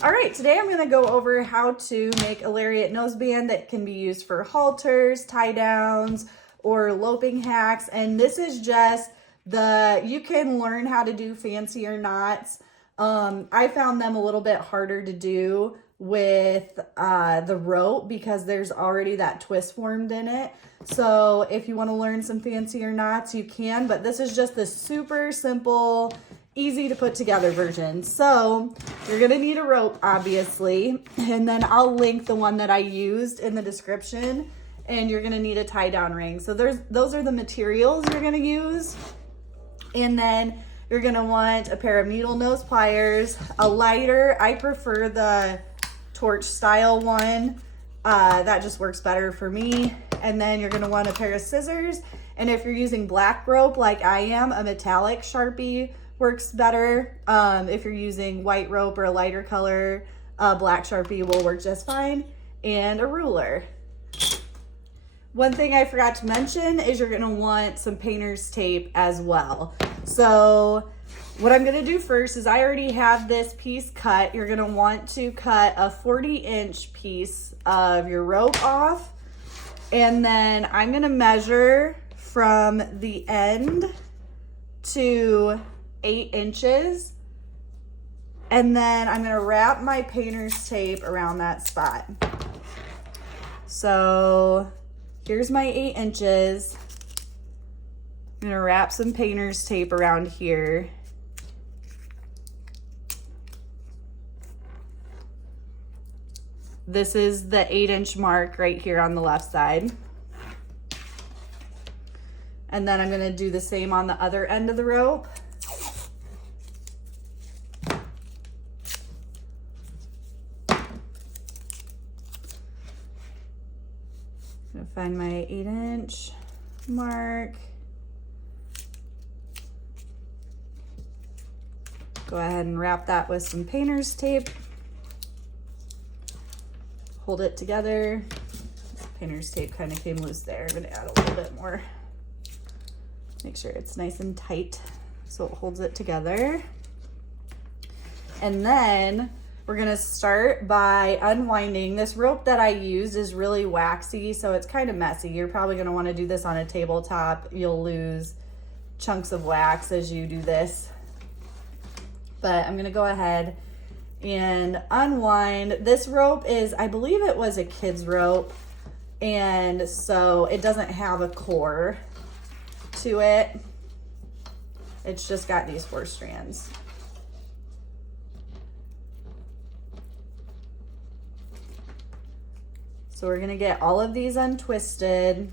All right, today I'm going to go over how to make a lariat noseband that can be used for halters, tie downs, or loping hacks. And this is just you can learn how to do fancier knots. I found them a little bit harder to do with the rope because there's already that twist formed in it. So if you want to learn some fancier knots, you can, but this is just the super simple, easy to put together version. So you're gonna need a rope, obviously, and then I'll link the one that I used in the description, and you're gonna need a tie down ring. So those are the materials you're gonna use. And then you're gonna want a pair of needle nose pliers, a lighter. I prefer the torch style one. That just works better for me. And then you're gonna want a pair of scissors. And if you're using black rope like I am, a metallic Sharpie works better. If you're using white rope or a lighter color, black Sharpie will work just fine. And a ruler. One thing I forgot to mention is you're gonna want some painter's tape as well. So what I'm gonna do first is I already have this piece cut. You're gonna want to cut a 40-inch piece of your rope off. And then I'm gonna measure from the end to 8 inches. And then I'm gonna wrap my painter's tape around that spot. So here's my 8 inches. I'm gonna wrap some painter's tape around here. This is the 8-inch mark right here on the left side. And then I'm gonna do the same on the other end of the rope. I'm gonna find my 8-inch mark. Go ahead and wrap that with some painter's tape. Hold it together. Painter's tape kind of came loose there. I'm gonna add a little bit more. Make sure it's nice and tight so it holds it together. And then we're gonna start by unwinding. This rope that I used is really waxy, so it's kind of messy. You're probably gonna wanna do this on a tabletop. You'll lose chunks of wax as you do this. But I'm gonna go ahead and unwind. This rope is, I believe it was a kid's rope, and so it doesn't have a core to it. It's just got these 4 strands. So we're gonna get all of these untwisted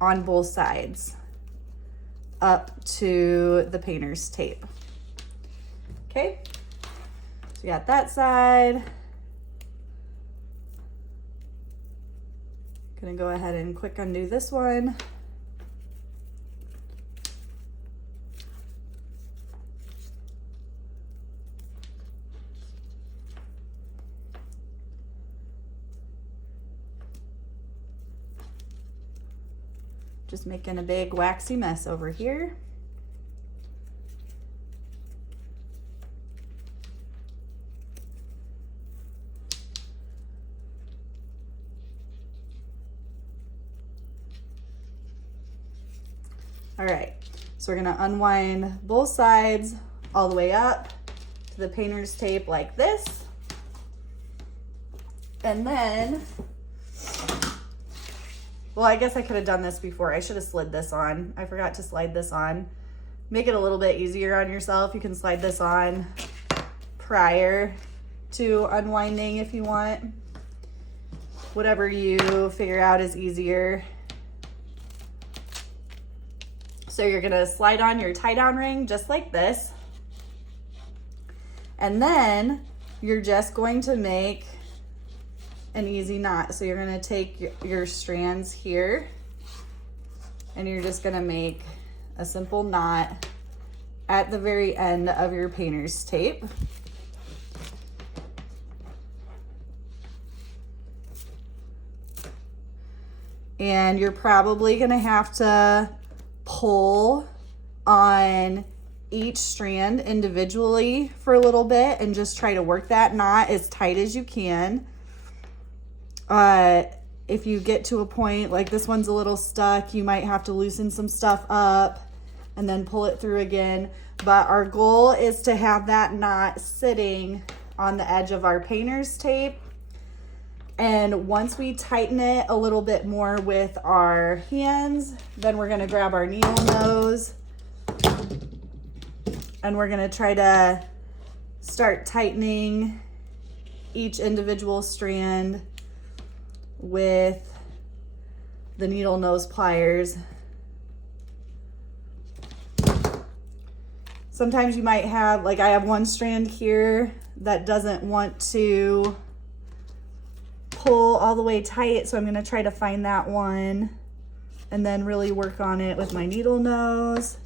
on both sides up to the painter's tape. Okay, so we got that side. Gonna go ahead and quick undo this one. Just making a big waxy mess over here. All right, so we're gonna unwind both sides all the way up to the painter's tape like this. And then, well, I guess I could have done this before. I should have slid this on. I forgot to slide this on. Make it a little bit easier on yourself. You can slide this on prior to unwinding if you want. Whatever you figure out is easier. So you're gonna slide on your tie down ring just like this. And then you're just going to make an easy knot. So you're gonna take your strands here and you're just gonna make a simple knot at the very end of your painter's tape. And you're probably gonna have to pull on each strand individually for a little bit and just try to work that knot as tight as you can. If you get to a point like this one's a little stuck, you might have to loosen some stuff up and then pull it through again. But our goal is to have that knot sitting on the edge of our painter's tape. And once we tighten it a little bit more with our hands, then we're gonna grab our needle nose and we're gonna try to start tightening each individual strand with the needle nose pliers. Sometimes you might have, like I have one strand here that doesn't want to pull all the way tight, so I'm gonna try to find that one and then really work on it with my needle nose.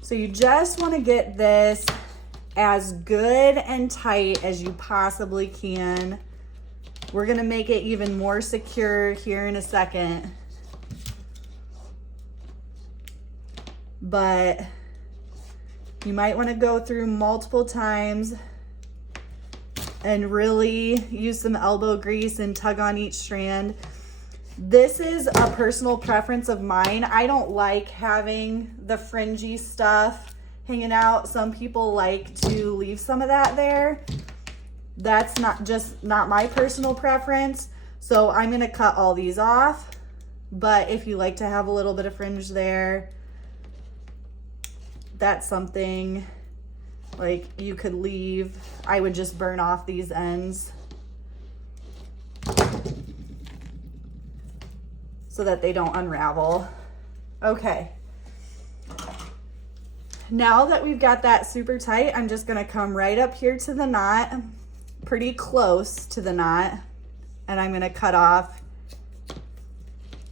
So you just want to get this as good and tight as you possibly can. We're gonna make it even more secure here in a second. But you might want to go through multiple times and really use some elbow grease and tug on each strand. This is a personal preference of mine. I don't like having the fringy stuff hanging out. Some people like to leave some of that there. That's not my personal preference. So I'm gonna cut all these off. But if you like to have a little bit of fringe there, that's something like you could leave. I would just burn off these ends so that they don't unravel. Okay. Now that we've got that super tight, I'm just gonna come right up here to the knot, pretty close to the knot, and I'm gonna cut off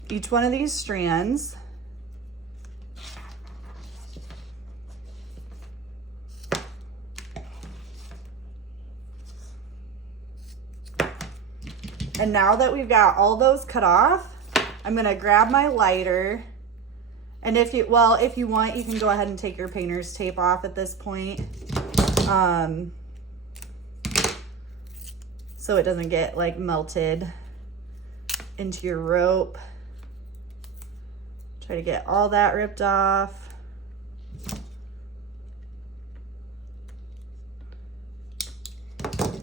each one of these strands. And now that we've got all those cut off, I'm gonna grab my lighter. And if you want, you can go ahead and take your painter's tape off at this point. So it doesn't get like melted into your rope. Try to get all that ripped off.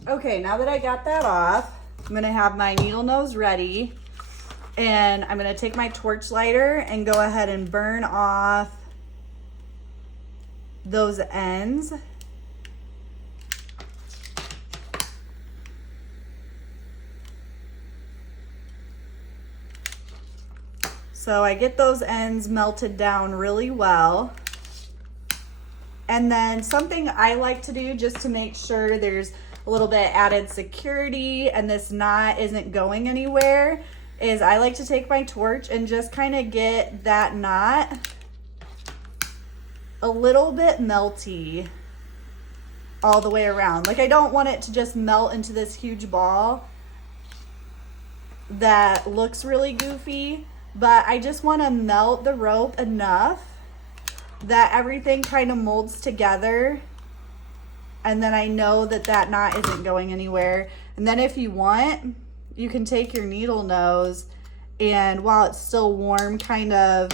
Okay, now that I got that off, I'm gonna have my needle nose ready, and I'm gonna take my torch lighter and go ahead and burn off those ends. So I get those ends melted down really well. And then something I like to do just to make sure there's a little bit added security and this knot isn't going anywhere is I like to take my torch and just kind of get that knot a little bit melty all the way around. Like I don't want it to just melt into this huge ball that looks really goofy, but I just want to melt the rope enough that everything kind of molds together, and then I know that that knot isn't going anywhere. And then if you want, you can take your needle nose and while it's still warm, kind of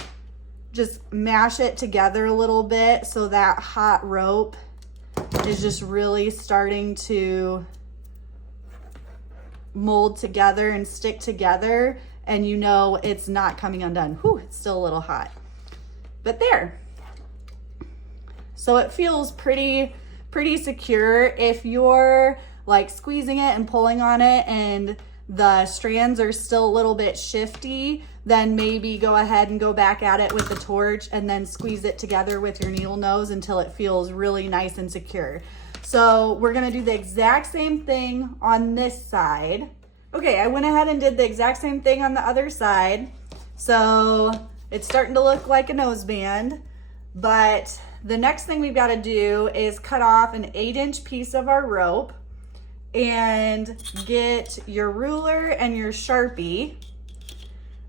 just mash it together a little bit so that hot rope is just really starting to mold together and stick together, and you know it's not coming undone. Whew, it's still a little hot, but there. So it feels pretty secure. If you're like squeezing it and pulling on it and the strands are still a little bit shifty, then maybe go ahead and go back at it with the torch and then squeeze it together with your needle nose until it feels really nice and secure. So we're gonna do the exact same thing on this side. Okay, I went ahead and did the exact same thing on the other side. So it's starting to look like a noseband, but the next thing we've got to do is cut off an 8-inch piece of our rope and get your ruler and your Sharpie.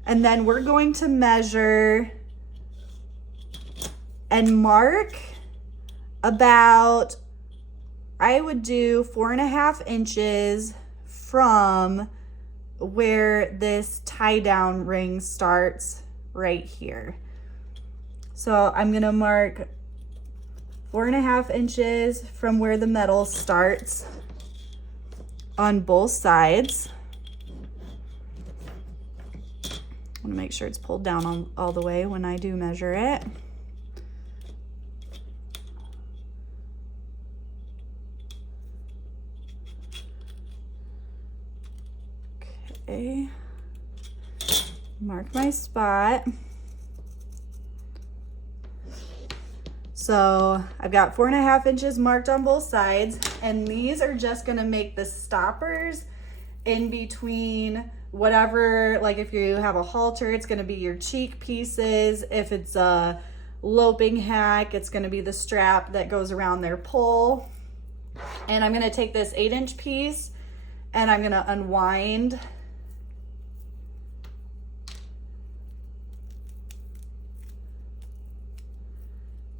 And then we're going to measure and mark about, I would do 4.5 inches from where this tie down ring starts right here. So I'm gonna mark 4.5 inches from where the metal starts on both sides. I wanna make sure it's pulled down all the way when I do measure it. Okay, mark my spot. So I've got 4.5 inches marked on both sides, and these are just gonna make the stoppers in between whatever, like if you have a halter, it's gonna be your cheek pieces. If it's a loping hack, it's gonna be the strap that goes around their pole. And I'm gonna take this 8-inch piece and I'm gonna unwind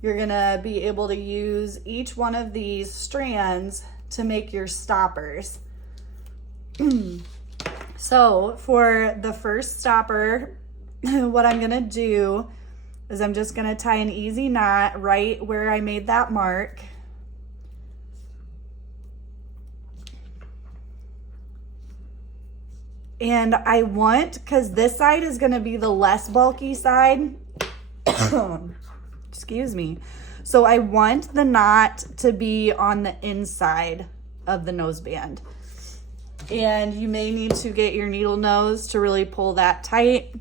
you're gonna be able to use each one of these strands to make your stoppers. So for the first stopper, what I'm gonna do is I'm just gonna tie an easy knot right where I made that mark. And I want, because this side is gonna be the less bulky side, excuse me. So I want the knot to be on the inside of the noseband. And you may need to get your needle nose to really pull that tight.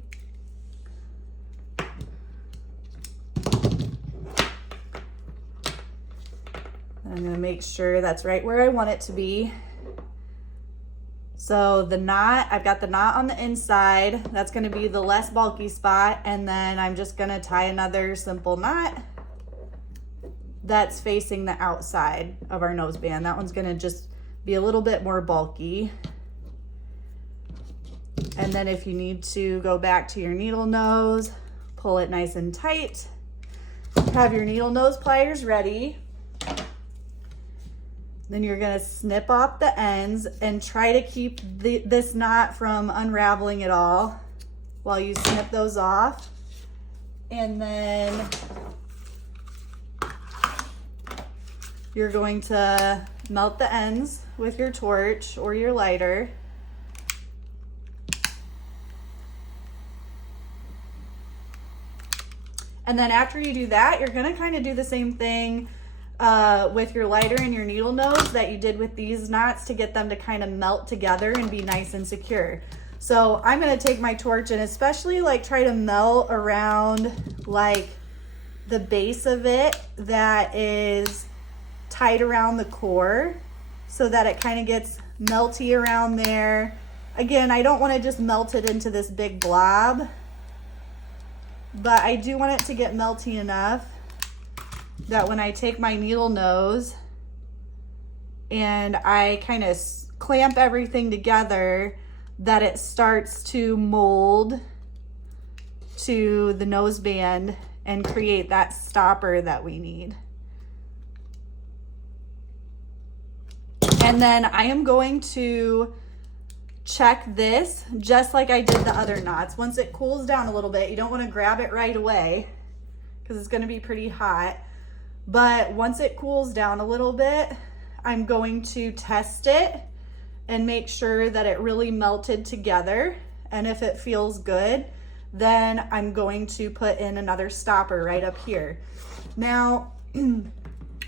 I'm gonna make sure that's right where I want it to be. So the knot, I've got the knot on the inside. That's gonna be the less bulky spot. And then I'm just gonna tie another simple knot that's facing the outside of our noseband. That one's gonna just be a little bit more bulky. And then if you need to go back to your needle nose, pull it nice and tight. Have your needle nose pliers ready. Then you're gonna snip off the ends and try to keep this knot from unraveling at all while you snip those off. And then you're going to melt the ends with your torch or your lighter. And then after you do that, you're gonna kind of do the same thing with your lighter and your needle nose that you did with these knots to get them to kind of melt together and be nice and secure. So I'm gonna take my torch and especially like try to melt around like the base of it that is tight around the core so that it kind of gets melty around there. Again, I don't want to just melt it into this big blob, but I do want it to get melty enough that when I take my needle nose and I kind of clamp everything together, that it starts to mold to the noseband and create that stopper that we need. And then I am going to check this just like I did the other knots. Once it cools down a little bit, you don't want to grab it right away because it's going to be pretty hot. But once it cools down a little bit, I'm going to test it and make sure that it really melted together. And if it feels good, then I'm going to put in another stopper right up here. Now, when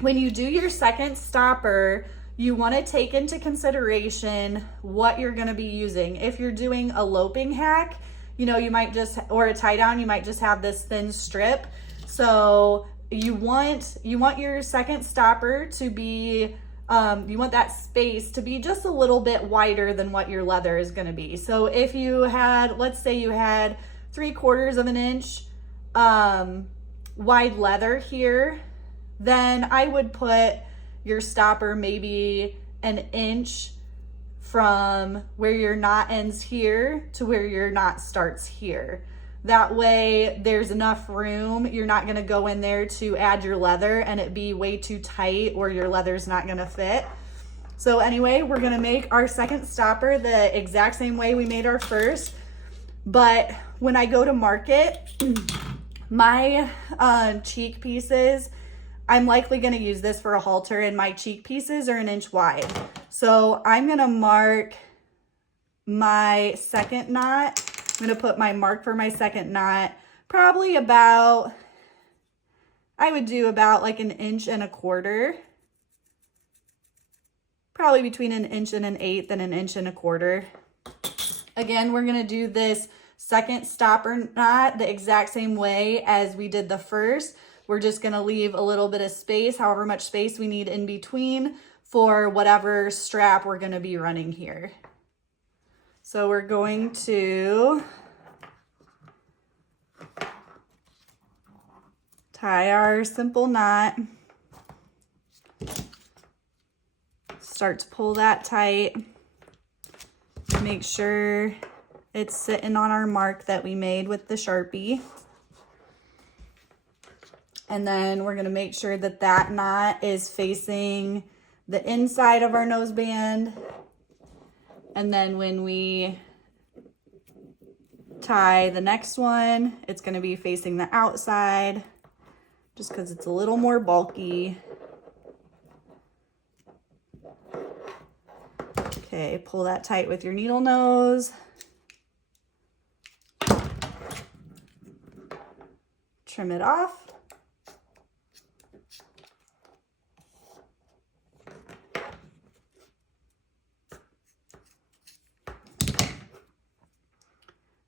you do your second stopper, you want to take into consideration what you're going to be using. If you're doing a loping hack, you know, you might just, or a tie down, you might just have this thin strip. So you want your second stopper to be, you want that space to be just a little bit wider than what your leather is going to be. So if you had, let's say you had 3/4 of an inch wide leather here, then I would put your stopper maybe an inch from where your knot ends here to where your knot starts here. That way there's enough room. You're not gonna go in there to add your leather and it be way too tight or your leather's not gonna fit. So anyway, we're gonna make our second stopper the exact same way we made our first. But when I go to market, my cheek pieces, I'm likely gonna use this for a halter, and my cheek pieces are 1 inch wide. So I'm gonna mark my second knot. I'm gonna put my mark for my second knot, probably about, I would do about like 1.25 inches. Probably between 1 1/8 and 1.25 inches. Again, we're gonna do this second stopper knot the exact same way as we did the first. We're just gonna leave a little bit of space, however much space we need in between for whatever strap we're gonna be running here. So we're going to tie our simple knot. Start to pull that tight. Make sure it's sitting on our mark that we made with the Sharpie. And then we're gonna make sure that that knot is facing the inside of our noseband. And then when we tie the next one, it's gonna be facing the outside, just because it's a little more bulky. Okay, pull that tight with your needle nose. Trim it off.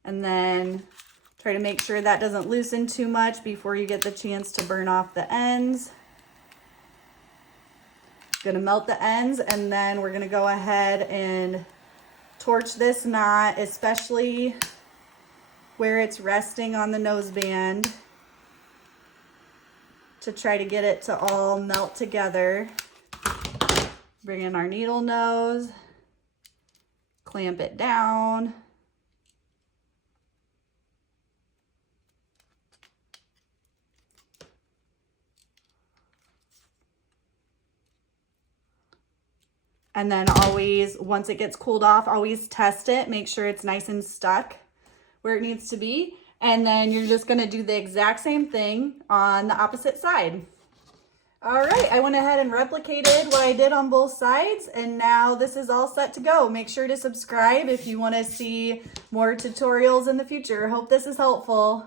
And then try to make sure that doesn't loosen too much before you get the chance to burn off the ends. Gonna melt the ends, and then we're gonna go ahead and torch this knot, especially where it's resting on the noseband, to try to get it to all melt together. Bring in our needle nose, clamp it down. And then always, once it gets cooled off, always test it. Make sure it's nice and stuck where it needs to be. And then you're just gonna do the exact same thing on the opposite side. All right, I went ahead and replicated what I did on both sides, and now this is all set to go. Make sure to subscribe if you wanna see more tutorials in the future. Hope this is helpful.